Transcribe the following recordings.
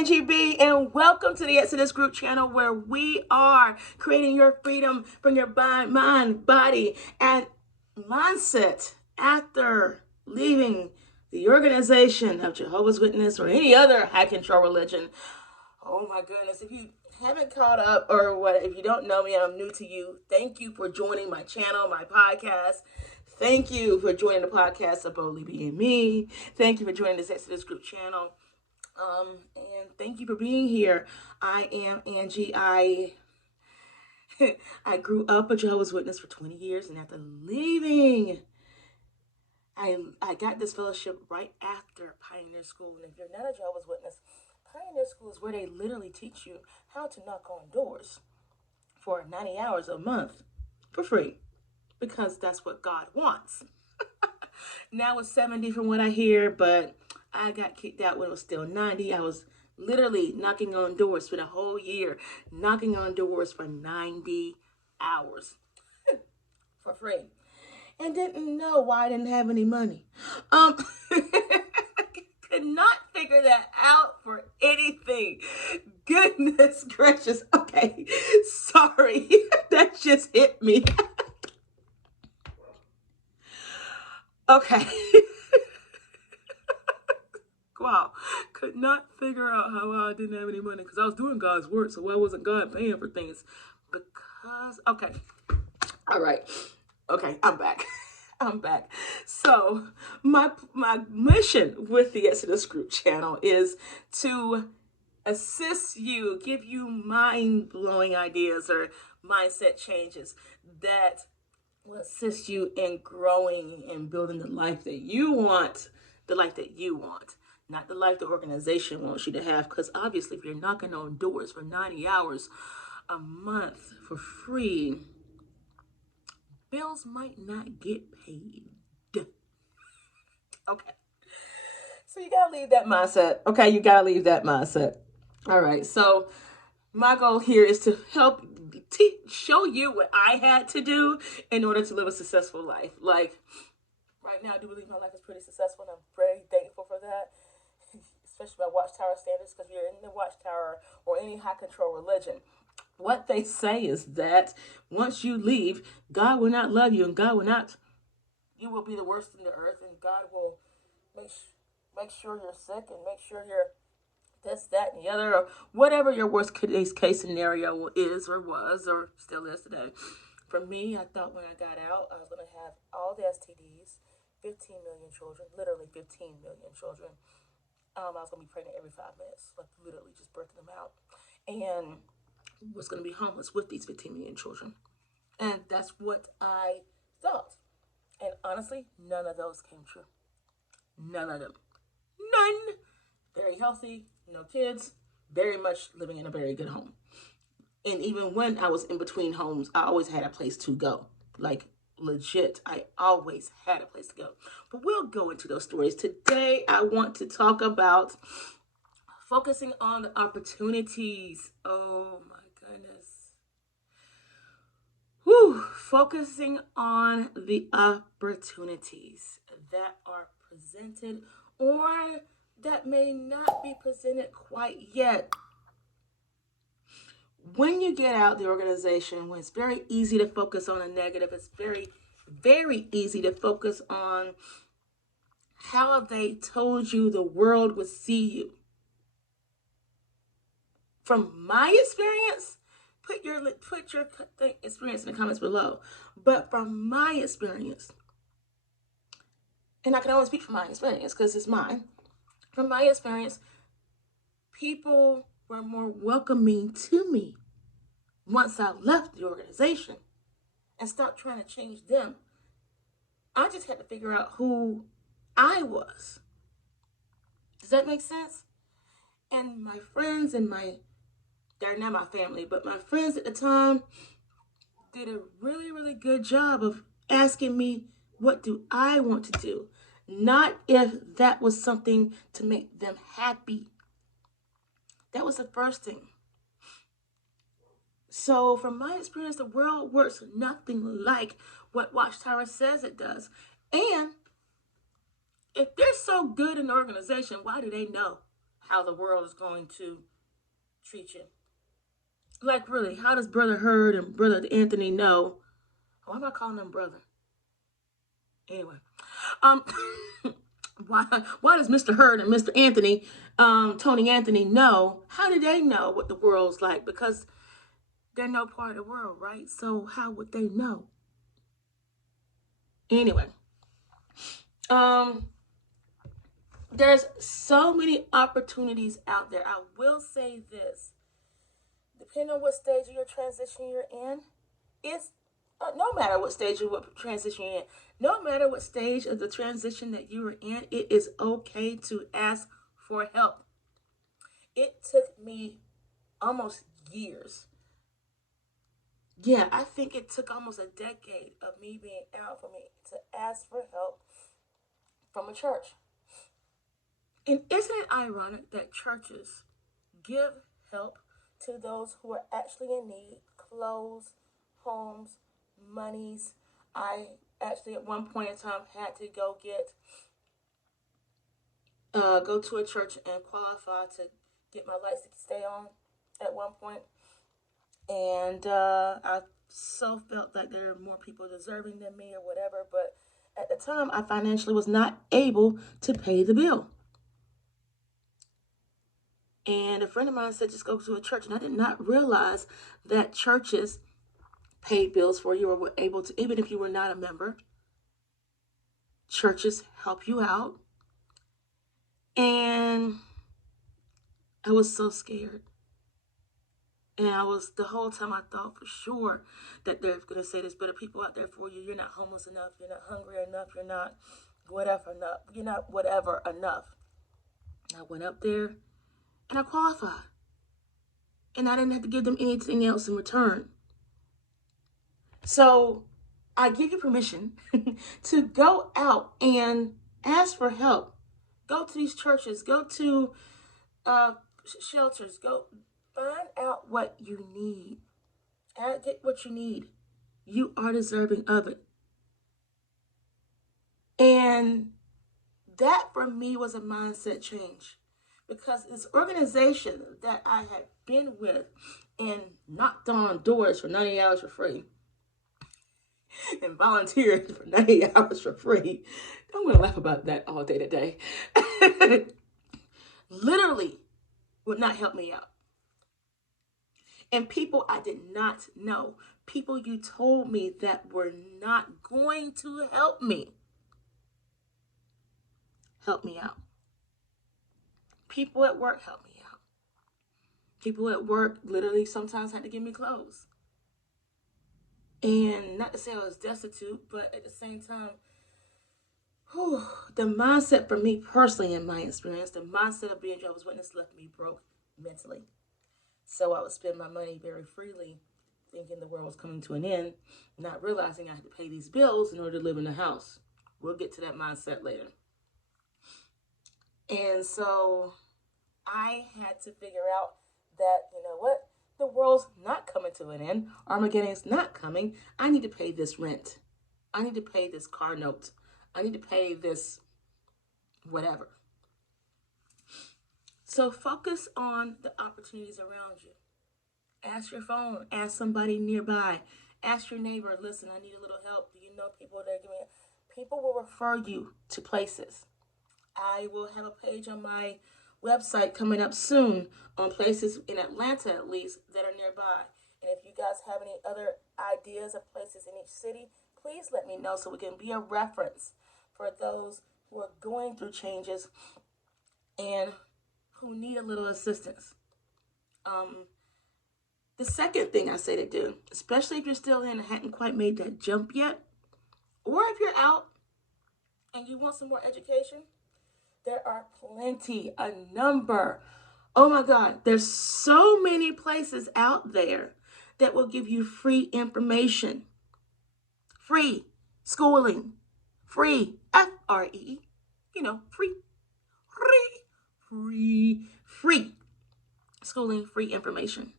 Angie B, and welcome to the Exodus Group channel where we are creating your freedom from your mind, body, and mindset after leaving the organization of Jehovah's Witness or any other high control religion. Oh my goodness, if you haven't caught up or what, if you don't know me, I'm new to you, thank you for joining my channel, my podcast. Thank you for joining the podcast of Boldly Being Me. Thank you for joining this Exodus Group channel. And thank you for being here. I am Angie. I grew up a Jehovah's Witness for 20 years, and after leaving, I got this fellowship right after Pioneer School. And if you're not a Jehovah's Witness, Pioneer School is where they literally teach you how to knock on doors for 90 hours a month for free, because that's what God wants. Now it's 70 from what I hear, but I got kicked out when it was still 90. I was literally knocking on doors for the whole year, knocking on doors for 90 hours for free, and didn't know why I didn't have any money. Could not figure that out for anything. Goodness gracious. Okay, sorry. That just hit me. Okay. Wow. Could not figure out how I didn't have any money because I was doing God's work. So why wasn't God paying for things? Because, okay. All right. Okay, I'm back. I'm back. So my mission with the Exodus Group channel is to assist you, give you mind-blowing ideas or mindset changes that will assist you in growing and building the life that you want, not the life the organization wants you to have. Because obviously, if you're knocking on doors for 90 hours a month for free, bills might not get paid. Okay. So you gotta leave that mindset. Okay, you gotta leave that mindset. All right, so my goal here is to help show you what I had to do in order to live a successful life. Like, right now, I do believe my life is pretty successful, and I'm very thankful for that, especially by Watchtower standards, because you're in the Watchtower or any high control religion. What they say is that once you leave, God will not love you, and you will be the worst in the earth, and God will make sure you're sick and make sure you're this, that, and the other, or whatever your worst case scenario is or was or still is today. For me, I thought when I got out, I was going to have all the STDs, 15 million children, literally 15 million children. I was going to be pregnant every 5 minutes, like literally just birthing them out. And was going to be homeless with these 15 million children. And that's what I thought. And honestly, none of those came true. None of them. None. Very healthy, no kids, very much living in a very good home. And even when I was in between homes, I always had a place to go. Like, legit, I always had a place to go. But we'll go into those stories. Today, I want to talk about focusing on the opportunities. Oh my goodness. Whew. Focusing on the opportunities that are presented or that may not be presented quite yet. When you get out the organization, when it's very easy to focus on a negative, it's very, very easy to focus on how they told you the world would see you. From my experience, put your experience in the comments below. But from my experience, and I can only speak from my experience because it's mine. From my experience, people were more welcoming to me once I left the organization and stopped trying to change them. I just had to figure out who I was. Does that make sense? And my friends and they're not my family, but my friends at the time did a really, really good job of asking me, what do I want to do? Not if that was something to make them happy. That was the first thing. So from my experience, the world works nothing like what Watchtower says it does. And if they're so good in the organization, why do they know how the world is going to treat you. Like, really, how does Brother Hurd and Brother Anthony know? Why am I calling them brother? Anyway, um, why does Mr. Hurd and Mr. Anthony, Tony Anthony, know? How do they know what the world's like? Because they're no part of the world, right? So how would they know? Anyway, there's so many opportunities out there. I will say this: depending on what stage of your transition you're in, it's no matter what stage of what transition you're in, no matter what stage of the transition that you are in, it is okay to ask for help. It took me almost years. Yeah, I think it took almost a decade of me being out for me to ask for help from a church. And isn't it ironic that churches give help to those who are actually in need? Clothes, homes, monies. I actually at one point in time had to go to a church and qualify to get my lights to stay on at one point. And I so felt like there were more people deserving than me or whatever. But at the time, I financially was not able to pay the bill. And a friend of mine said, just go to a church. And I did not realize that churches paid bills for you or were able to, even if you were not a member. Churches help you out. And I was so scared. And the whole time I thought for sure that they're going to say there's better people out there for you. You're not homeless enough. You're not hungry enough. You're not whatever enough. You're not whatever enough. And I went up there and I qualified. And I didn't have to give them anything else in return. So I give you permission to go out and ask for help. Go to these churches. Go to shelters. Go find out what you need. Get what you need. You are deserving of it. And that for me was a mindset change. Because this organization that I had been with and knocked on doors for 90 hours for free and volunteered for 90 hours for free. I'm going to laugh about that all day today. Literally would not help me out. And people I did not know, people you told me that were not going to help me out. People at work helped me out. People at work literally sometimes had to give me clothes. And not to say I was destitute, but at the same time, the mindset for me personally, in my experience, the mindset of being Jehovah's Witness left me broke mentally. So I would spend my money very freely, thinking the world was coming to an end, not realizing I had to pay these bills in order to live in the house. We'll get to that mindset later. And so I had to figure out that, you know what? The world's not coming to an end. Armageddon is not coming. I need to pay this rent. I need to pay this car note. I need to pay this whatever. So focus on the opportunities around you. Ask your phone. Ask somebody nearby. Ask your neighbor, listen, I need a little help. Do you know people that are giving? People will refer you to places. I will have a page on my website coming up soon on places in Atlanta, at least, that are nearby. And if you guys have any other ideas of places in each city, please let me know so we can be a reference for those who are going through changes and who need a little assistance. The second thing I say to do, especially if you're still in and hadn't quite made that jump yet, or if you're out and you want some more education, there are plenty, a number. Oh my God, there's so many places out there that will give you free information, free schooling, free, F-R-E-E, free schooling, free information.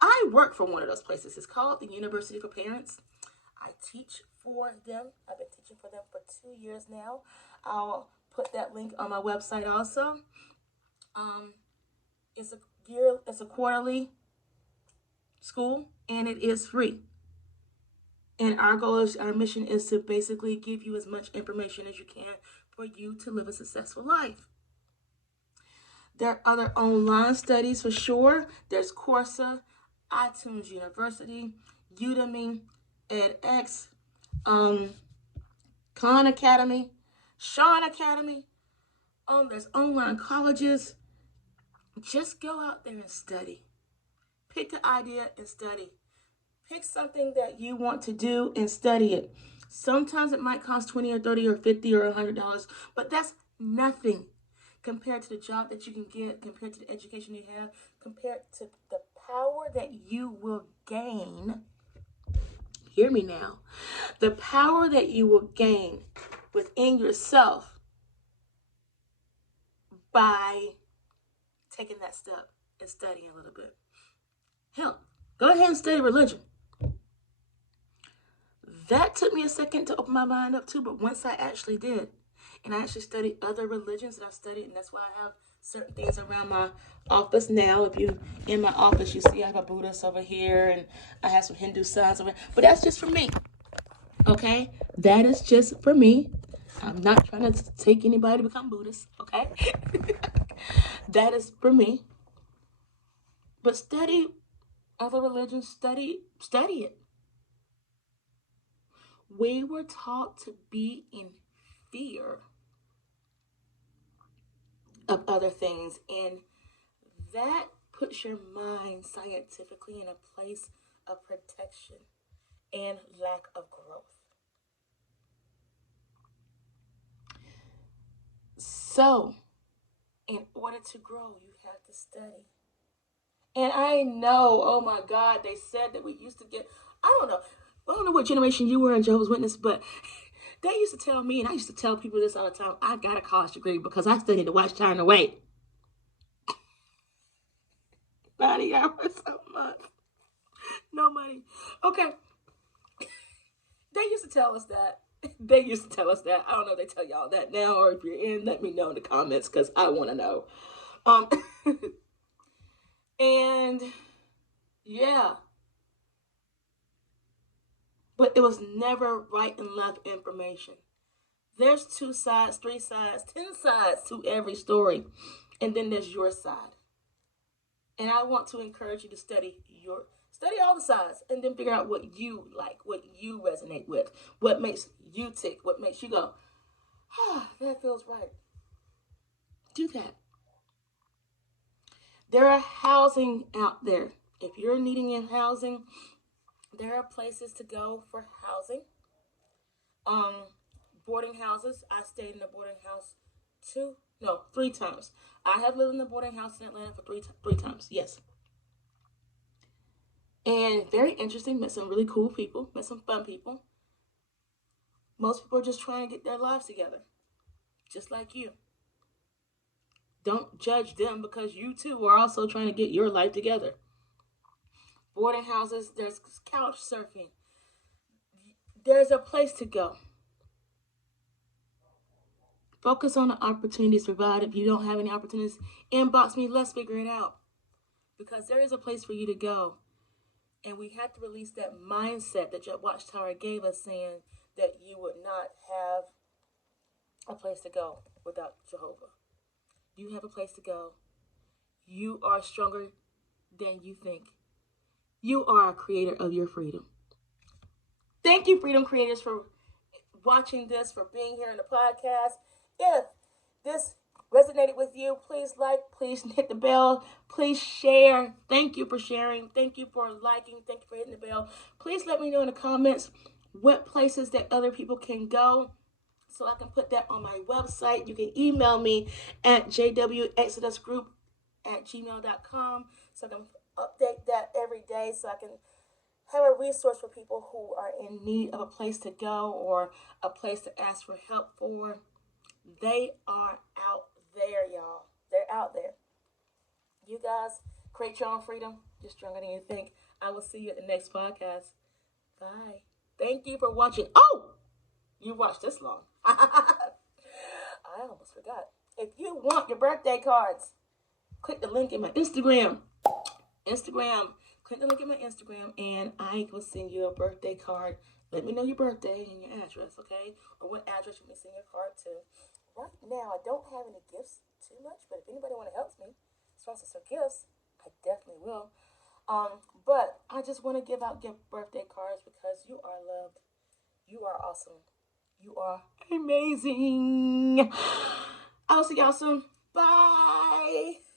I work for one of those places. It's called the University for Parents. I teach for them. I've been teaching for them for 2 years now. I'll put that link on my website also. Um, it's a quarterly school, and it is free. And our mission is to basically give you as much information as you can for you to live a successful life. There are other online studies for sure. There's Coursera, iTunes University, Udemy, edX, um, Khan Academy, Sean Academy. There's online colleges. Just go out there and study. Pick an idea and study. Pick something that you want to do and study it. Sometimes it might cost 20 or 30 or 50 or $100, but that's nothing compared to the job that you can get, compared to the education you have, compared to the power that you will gain. Hear me now. The power that you will gain within yourself by taking that step and studying a little bit. Hell, go ahead and study religion. That took me a second to open my mind up to, but once I actually did, and I actually studied other religions that I've studied, and that's why I have certain things around my office now. If you in my office, you see I have a Buddhist over here, and I have some Hindu signs over here, but that's just for me. Okay, that is just for me. I'm not trying to take anybody to become Buddhist. Okay, that is for me. But study other religions. Study it. We were taught to be in fear of other things, and that puts your mind scientifically in a place of protection and lack of growth. So, in order to grow, you have to study. And I know, oh my God, they said that we used to get, I don't know what generation you were in Jehovah's Witness, but they used to tell me, and I used to tell people this all the time, I got a college degree because I studied the Watchtower and the Wait. 90 hours a month. No money. Okay. They used to tell us that. They used to tell us that. I don't know if they tell y'all that now, or if you're in, let me know in the comments because I want to know. And yeah. But it was never right and left information. There's 2 sides, 3 sides, 10 sides to every story. And then there's your side. And I want to encourage you to study all the sides and then figure out what you like, what you resonate with, what makes you tick, what makes you go, that feels right. Do that. There are housing out there. If you're needing in housing, there are places to go for housing. Boarding houses. I stayed in a boarding house 3 times. I have lived in a boarding house in Atlanta for three times. Yes. And very interesting. Met some really cool people. Met some fun people. Most people are just trying to get their lives together. Just like you. Don't judge them because you too are also trying to get your life together. Boarding houses. There's couch surfing. There's a place to go. Focus on the opportunities provided. If you don't have any opportunities, inbox me. Let's figure it out. Because there is a place for you to go. And we have to release that mindset that your Watchtower gave us, saying that you would not have a place to go without Jehovah. You have a place to go. You are stronger than you think. You are a creator of your freedom. Thank you, Freedom Creators, for watching this, for being here in the podcast. If this resonated with you, please like, please hit the bell, please share. Thank you for sharing. Thank you for liking. Thank you for hitting the bell. Please let me know in the comments what places that other people can go so I can put that on my website. You can email me at jwexodusgroup@gmail.com so I can update that every day so I can have a resource for people who are in need of a place to go or a place to ask for help for. They are out there, y'all. They're out there. You guys create your own freedom. You're stronger than you think. I will see you at the next podcast. Bye. Thank you for watching. Oh, you watched this long. I almost forgot. If you want your birthday cards, click the link in my Instagram. Click the link in my Instagram, and I will send you a birthday card. Let me know your birthday and your address, okay? Or what address you can send your card to. Right now, I don't have any gifts too much, but if anybody want to help me sponsor some gifts, I definitely will. But I just want to give out gift birthday cards because you are loved. You are awesome. You are amazing. I'll see y'all soon. Bye.